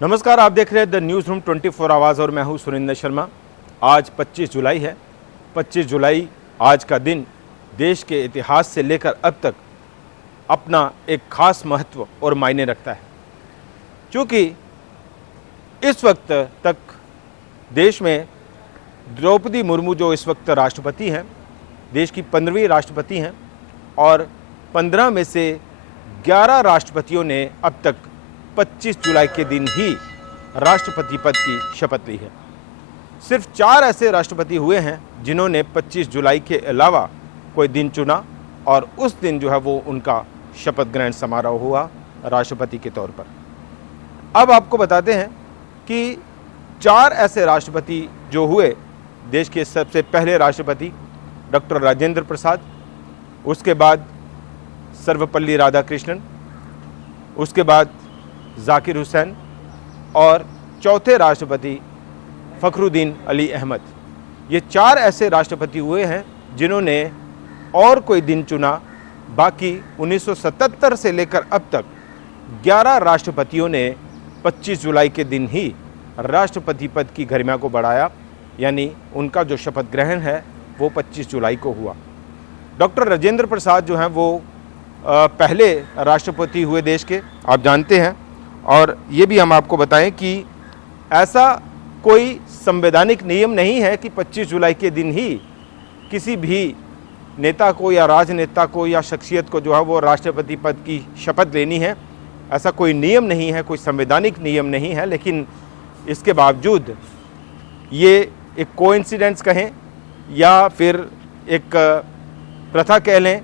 नमस्कार, आप देख रहे हैं द न्यूज़ रूम 24 आवाज़ और मैं हूं सुरेंद्र शर्मा। आज 25 जुलाई है। 25 जुलाई आज का दिन देश के इतिहास से लेकर अब तक अपना एक खास महत्व और मायने रखता है, क्योंकि इस वक्त तक देश में द्रौपदी मुर्मू जो इस वक्त राष्ट्रपति हैं, देश की 15वीं राष्ट्रपति हैं और 15 में से 11 राष्ट्रपतियों ने अब तक 25 जुलाई के दिन ही राष्ट्रपति पद की शपथ ली है। सिर्फ 4 ऐसे राष्ट्रपति हुए हैं जिन्होंने 25 जुलाई के अलावा कोई दिन चुना और उस दिन जो है वो उनका शपथ ग्रहण समारोह हुआ राष्ट्रपति के तौर पर। अब आपको बताते हैं कि 4 ऐसे राष्ट्रपति जो हुए, देश के सबसे पहले राष्ट्रपति डॉक्टर राजेंद्र प्रसाद, उसके बाद सर्वपल्ली राधाकृष्णन, उसके बाद जाकिर हुसैन और चौथे राष्ट्रपति फखरुद्दीन अली अहमद। ये 4 ऐसे राष्ट्रपति हुए हैं जिन्होंने और कोई दिन चुना। बाकी 1977 से लेकर अब तक 11 राष्ट्रपतियों ने 25 जुलाई के दिन ही राष्ट्रपति पद की गरिमा को बढ़ाया, यानी उनका जो शपथ ग्रहण है वो 25 जुलाई को हुआ। डॉक्टर राजेंद्र प्रसाद जो हैं वो पहले राष्ट्रपति हुए देश के, आप जानते हैं। और ये भी हम आपको बताएं कि ऐसा कोई संवैधानिक नियम नहीं है कि 25 जुलाई के दिन ही किसी भी नेता को या राजनेता को या शख्सियत को जो है वो राष्ट्रपति पद की शपथ लेनी है। ऐसा कोई नियम नहीं है, कोई संवैधानिक नियम नहीं है। लेकिन इसके बावजूद ये एक कोइंसिडेंस कहें या फिर एक प्रथा कह लें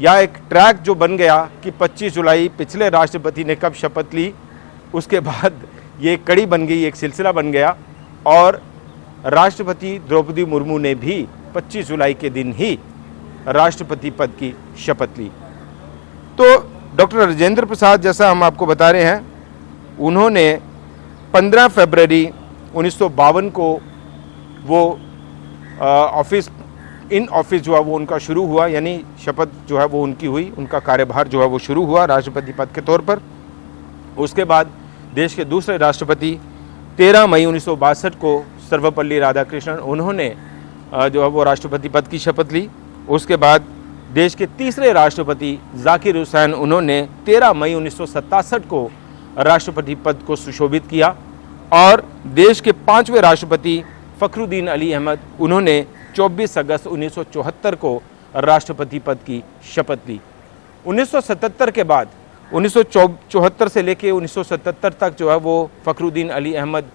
या एक ट्रैक जो बन गया कि 25 जुलाई पिछले राष्ट्रपति ने कब शपथ ली, उसके बाद ये एक कड़ी बन गई, एक सिलसिला बन गया और राष्ट्रपति द्रौपदी मुर्मू ने भी 25 जुलाई के दिन ही राष्ट्रपति पद की शपथ ली। तो डॉक्टर राजेंद्र प्रसाद, जैसा हम आपको बता रहे हैं, उन्होंने 15 फरवरी 1952 को वो इन ऑफिस जो है वो उनका शुरू हुआ, यानी शपथ जो है वो उनकी हुई, उनका कार्यभार जो है वो शुरू हुआ राष्ट्रपति पद के तौर पर। उसके बाद देश के दूसरे राष्ट्रपति 13 मई 1962 को सर्वपल्ली राधाकृष्णन, उन्होंने जो है वो राष्ट्रपति पद की शपथ ली। उसके बाद देश के तीसरे राष्ट्रपति जाकिर हुसैन, उन्होंने 13 मई 1967 को राष्ट्रपति पद को सुशोभित किया। और देश के 5वें राष्ट्रपति फखरुद्दीन अली अहमद, उन्होंने 24 अगस्त 1974 को राष्ट्रपति पद की शपथ ली। 1977 के बाद 1974 से लेकर 1977 तक जो है वो फखरुद्दीन अली अहमद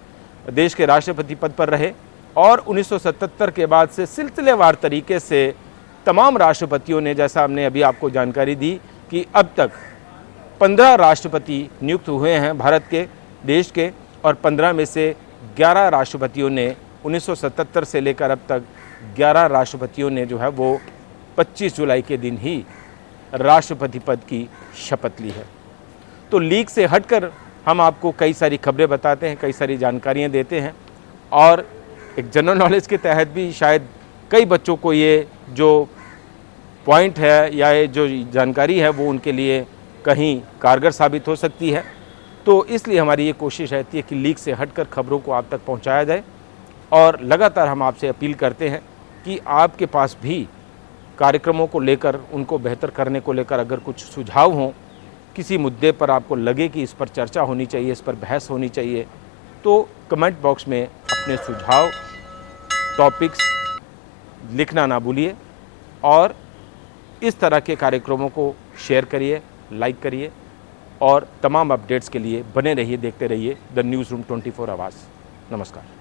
देश के राष्ट्रपति पद पर रहे और 1977 के बाद से सिलसिलेवार तरीके से तमाम राष्ट्रपतियों ने, जैसा हमने अभी आपको जानकारी दी कि अब तक 15 राष्ट्रपति नियुक्त हुए हैं भारत के, देश के, और 15 में से 11 राष्ट्रपतियों ने 1977 से लेकर अब तक 11 राष्ट्रपतियों ने जो है वो 25 जुलाई के दिन ही राष्ट्रपति पद की शपथ ली है। तो लीक से हटकर हम आपको कई सारी खबरें बताते हैं, कई सारी जानकारियां देते हैं और एक जनरल नॉलेज के तहत भी शायद कई बच्चों को ये जो पॉइंट है या ये जो जानकारी है वो उनके लिए कहीं कारगर साबित हो सकती है। तो इसलिए हमारी ये कोशिश रहती है कि लीक से हटकर खबरों को आप तक पहुँचाया जाए और लगातार हम आपसे अपील करते हैं कि आपके पास भी कार्यक्रमों को लेकर, उनको बेहतर करने को लेकर अगर कुछ सुझाव हों, किसी मुद्दे पर आपको लगे कि इस पर चर्चा होनी चाहिए, इस पर बहस होनी चाहिए, तो कमेंट बॉक्स में अपने सुझाव, टॉपिक्स लिखना ना भूलिए और इस तरह के कार्यक्रमों को शेयर करिए, लाइक करिए और तमाम अपडेट्स के लिए बने रहिए, देखते रहिए द न्यूज़ रूम 24 आवाज़। नमस्कार।